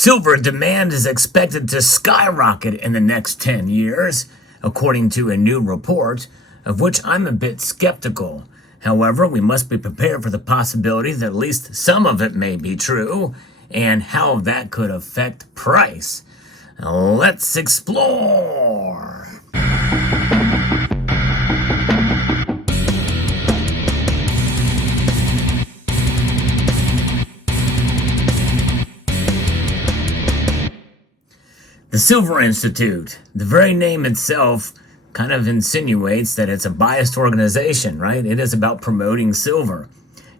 Silver demand is expected to skyrocket in the next 10 years, according to a new report, of which I'm a bit skeptical. However, we must be prepared for the possibility that at least some of it may be true, and how that could affect price. Let's explore! The Silver Institute, the very name itself kind of insinuates that it's a biased organization, right? It is about promoting silver.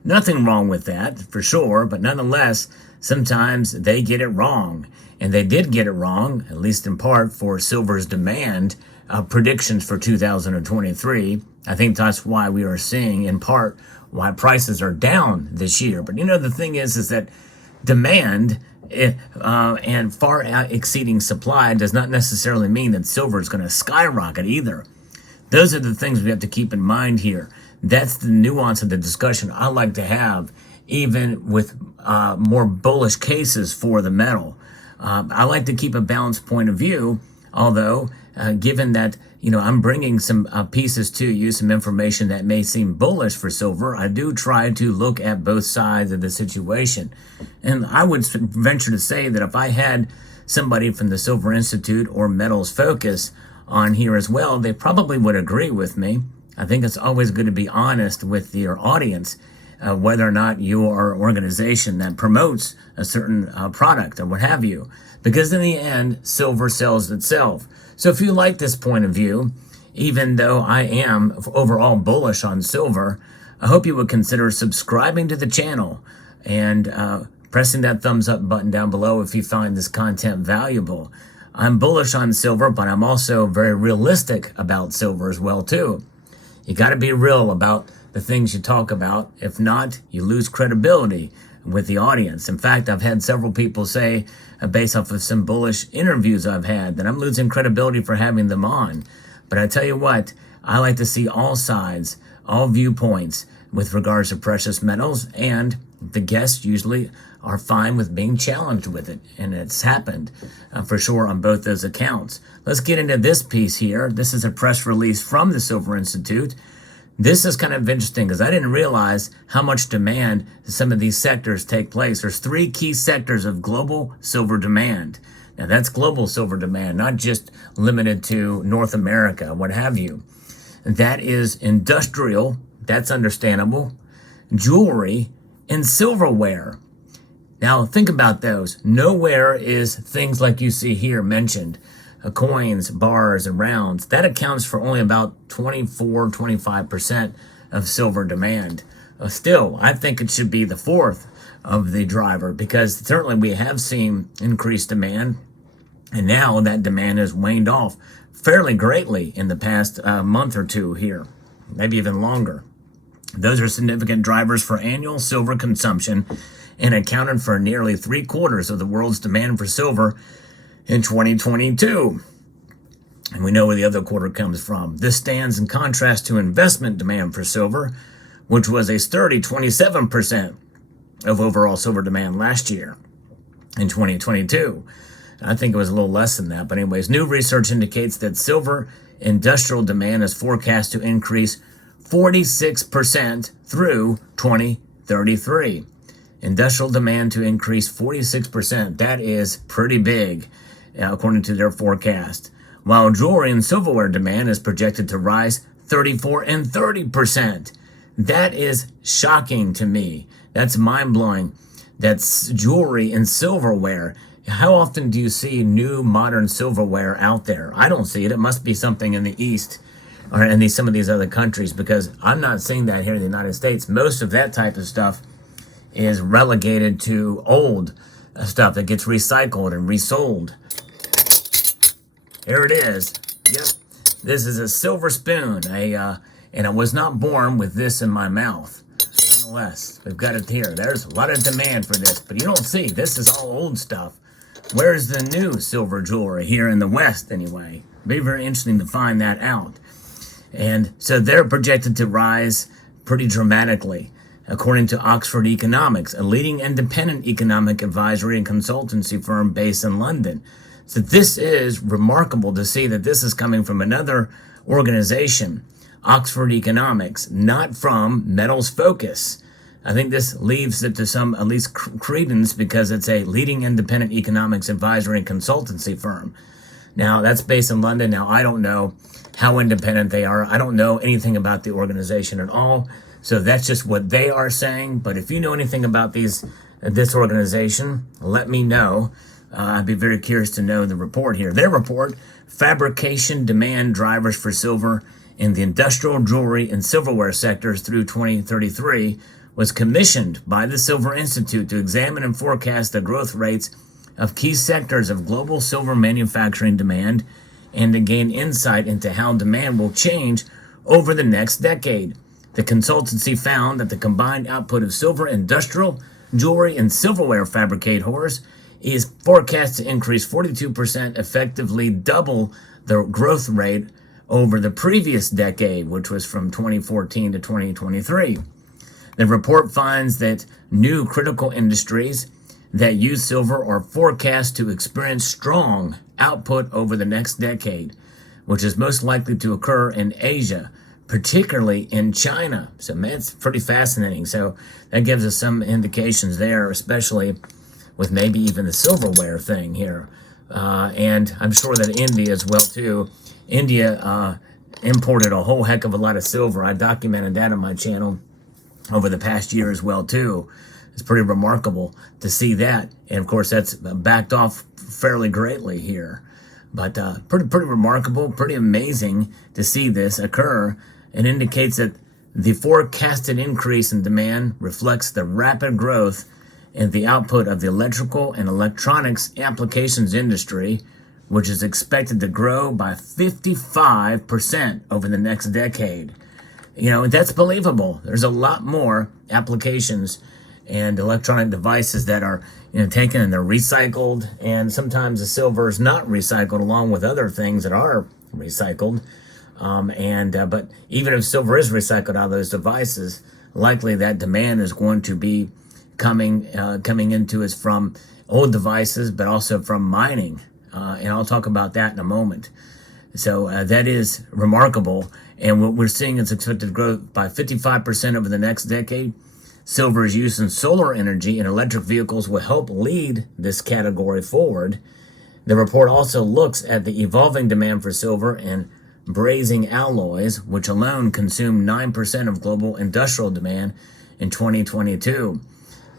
Nothing wrong with that, for sure, but nonetheless, sometimes they get it wrong. And they did get it wrong, at least in part, for silver's demand predictions for 2023. I think that's why we are seeing, in part, why prices are down this year. But the thing is that demand and far exceeding supply does not necessarily mean that silver is going to skyrocket either. Those are the things we have to keep in mind here. That's the nuance of the discussion I like to have, even with more bullish cases for the metal. I like to keep a balanced point of view, although given that I'm bringing some pieces to you, some information that may seem bullish for silver, I do try to look at both sides of the situation. And I would venture to say that if I had somebody from the Silver Institute or Metals Focus on here as well, they probably would agree with me. I think it's always good to be honest with your audience, whether or not you are an organization that promotes a certain product or what have you. Because in the end, silver sells itself. So if you like this point of view, even though I am overall bullish on silver, I hope you would consider subscribing to the channel and pressing that thumbs up button down below if you find this content valuable. I'm bullish on silver, but I'm also very realistic about silver as well too. You got to be real about the things you talk about. If not, you lose credibility with the audience. In fact, I've had several people say, based off of some bullish interviews I've had, that I'm losing credibility for having them on. But I tell you what, I like to see all sides, all viewpoints with regards to precious metals, and the guests usually are fine with being challenged with it, and it's happened for sure on both those accounts. Let's get into this piece here. This is a press release from the Silver Institute. This is kind of interesting because I didn't realize how much demand some of these sectors take place. There's three key sectors of global silver demand. Now that's global silver demand, not just limited to North America, what have you. That is industrial, that's understandable, jewelry, and silverware. Now think about those. Nowhere is things like you see here mentioned. Coins, bars, and rounds. That accounts for only about 24-25% of silver demand. Still, I think it should be the fourth of the driver, because certainly we have seen increased demand, and now that demand has waned off fairly greatly in the past month or two here, maybe even longer. Those are significant drivers for annual silver consumption and accounted for nearly 3/4 of the world's demand for silver in 2022. And we know where the other quarter comes from. This stands in contrast to investment demand for silver, which was a sturdy 27% of overall silver demand last year in 2022. I think it was a little less than that. But anyways, new research indicates that silver industrial demand is forecast to increase 46% through 2033. Industrial demand to increase 46%. That is pretty big, according to their forecast. While jewelry and silverware demand is projected to rise 34 and 30%. That is shocking to me. That's mind-blowing. That's jewelry and silverware. How often do you see new modern silverware out there? I don't see it. It must be something in the East or in some of these other countries, because I'm not seeing that here in the United States. Most of that type of stuff is relegated to old stuff that gets recycled and resold. Here it is. Yep. This is a silver spoon. And I was not born with this in my mouth. Nonetheless, we've got it here. There's a lot of demand for this, but you don't see. This is all old stuff. Where's the new silver jewelry here in the West anyway? Be very interesting to find that out. And so they're projected to rise pretty dramatically. according to Oxford Economics, a leading independent economic advisory and consultancy firm based in London. So this is remarkable to see that this is coming from another organization, Oxford Economics, not from Metals Focus. I think this leaves it to some, at least, credence because it's a leading independent economics advisory and consultancy firm. Now, that's based in London. Now, I don't know how independent they are. I don't know anything about the organization at all. So that's just what they are saying. But if you know anything about this organization, let me know. I'd be very curious to know the report here. Their report, Fabrication Demand Drivers for Silver in the Industrial, Jewelry, and Silverware Sectors through 2033, was commissioned by the Silver Institute to examine and forecast the growth rates of key sectors of global silver manufacturing demand and to gain insight into how demand will change over the next decade. The consultancy found that the combined output of silver industrial, jewelry, and silverware fabricators is forecast to increase 42%, effectively double the growth rate over the previous decade, which was from 2014 to 2023. The report finds that new critical industries that use silver are forecast to experience strong output over the next decade, which is most likely to occur in Asia, particularly in China. So, man, it's pretty fascinating. So that gives us some indications there, especially with maybe even the silverware thing here. And I'm sure that India as well, too. India imported a whole heck of a lot of silver. I documented that on my channel over the past year as well, too. It's pretty remarkable to see that. And, of course, that's backed off fairly greatly here. But pretty remarkable, pretty amazing to see this occur. It indicates that the forecasted increase in demand reflects the rapid growth in the output of the electrical and electronics applications industry, which is expected to grow by 55% over the next decade. You know, that's believable. There's a lot more applications and electronic devices that are, taken and they're recycled. And sometimes the silver is not recycled along with other things that are recycled. But even if silver is recycled out of those devices, likely that demand is going to be coming into us from old devices, but also from mining. And I'll talk about that in a moment. So that is remarkable. And what we're seeing is expected to grow by 55% over the next decade. Silver's use in solar energy and electric vehicles will help lead this category forward. The report also looks at the evolving demand for silver and brazing alloys, which alone consume 9% of global industrial demand in 2022.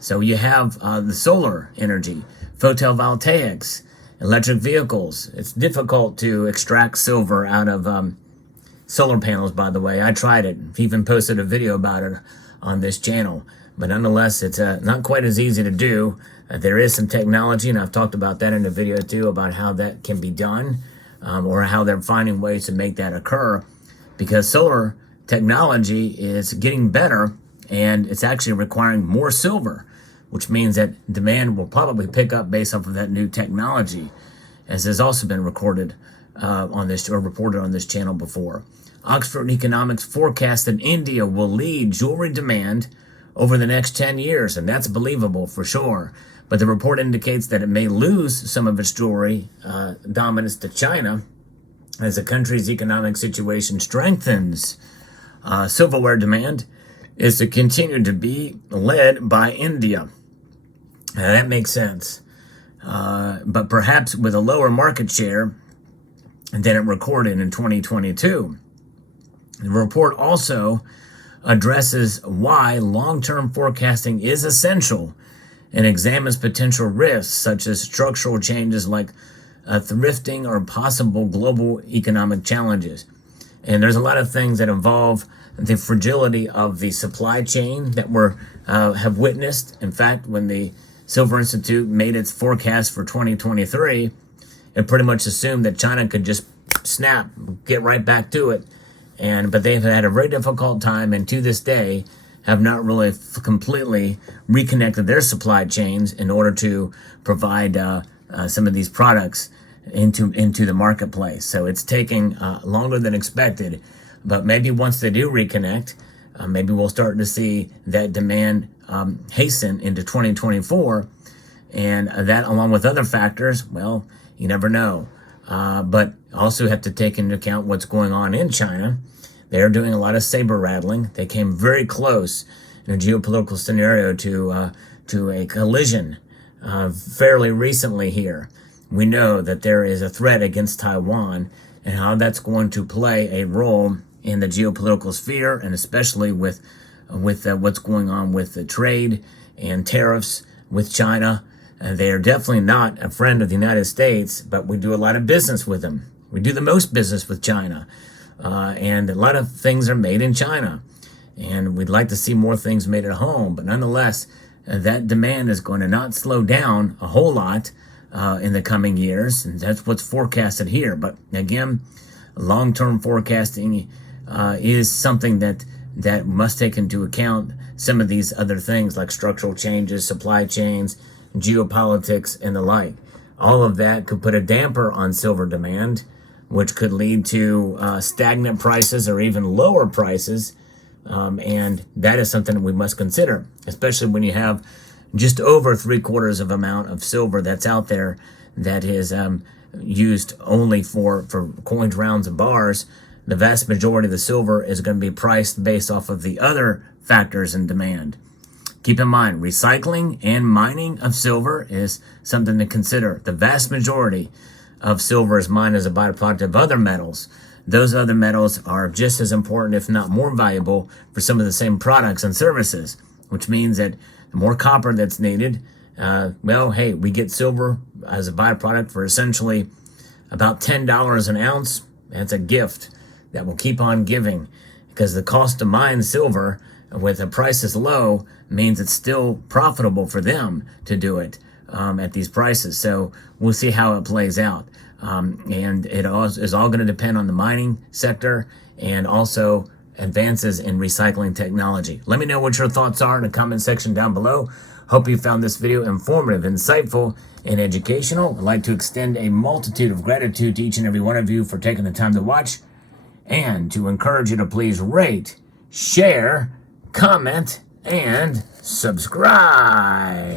So you have the solar energy, photovoltaics, electric vehicles. It's difficult to extract silver out of solar panels, by the way. I tried it. I've even posted a video about it on this channel. But nonetheless, it's not quite as easy to do. There is some technology, and I've talked about that in a video too, about how that can be done, or how they're finding ways to make that occur, because solar technology is getting better, and it's actually requiring more silver, which means that demand will probably pick up based off of that new technology, as has also been reported on this channel before. Oxford Economics forecasts that India will lead jewelry demand over the next 10 years, and that's believable for sure. But the report indicates that it may lose some of its jewelry dominance to China as the country's economic situation strengthens. Silverware demand is to continue to be led by India. Now, that makes sense. But perhaps with a lower market share than it recorded in 2022. The report also addresses why long-term forecasting is essential and examines potential risks such as structural changes like thrifting or possible global economic challenges. And there's a lot of things that involve the fragility of the supply chain that we have witnessed. In fact, when the Silver Institute made its forecast for 2023, it pretty much assumed that China could just snap, get right back to it. But they've had a very difficult time, and to this day have not really completely reconnected their supply chains in order to provide some of these products into the marketplace. So it's taking longer than expected. But maybe once they do reconnect, Maybe we'll start to see that demand hasten into 2024. And that, along with other factors, well, you never know. But also have to take into account what's going on in China. They're doing a lot of saber rattling. They came very close in a geopolitical scenario to a collision fairly recently here. We know that there is a threat against Taiwan, and how that's going to play a role in the geopolitical sphere, and especially with what's going on with the trade and tariffs with China. They are definitely not a friend of the United States, but we do a lot of business with them. We do the most business with China, and a lot of things are made in China. And we'd like to see more things made at home, but nonetheless, that demand is going to not slow down a whole lot in the coming years, and that's what's forecasted here. But again, long-term forecasting is something that must take into account some of these other things like structural changes, supply chains, geopolitics, and the like. All of that could put a damper on silver demand, which could lead to stagnant prices or even lower prices. And that is something that we must consider, especially when you have just over 3/4 of amount of silver that's out there that is used only for coins, rounds, and bars. The vast majority of the silver is going to be priced based off of the other factors in demand. Keep in mind, recycling and mining of silver is something to consider. The vast majority of silver is mined as a byproduct of other metals. Those other metals are just as important, if not more valuable, for some of the same products and services, which means that the more copper that's needed, well, hey, we get silver as a byproduct for essentially about $10 an ounce. That's a gift that will keep on giving, because the cost to mine silver with the prices low means it's still profitable for them to do it at these prices. So we'll see how it plays out. And it is all going to depend on the mining sector and also advances in recycling technology. Let me know what your thoughts are in the comment section down below. Hope you found this video informative, insightful, and educational. I'd like to extend a multitude of gratitude to each and every one of you for taking the time to watch, and to encourage you to please rate, share, comment, and subscribe.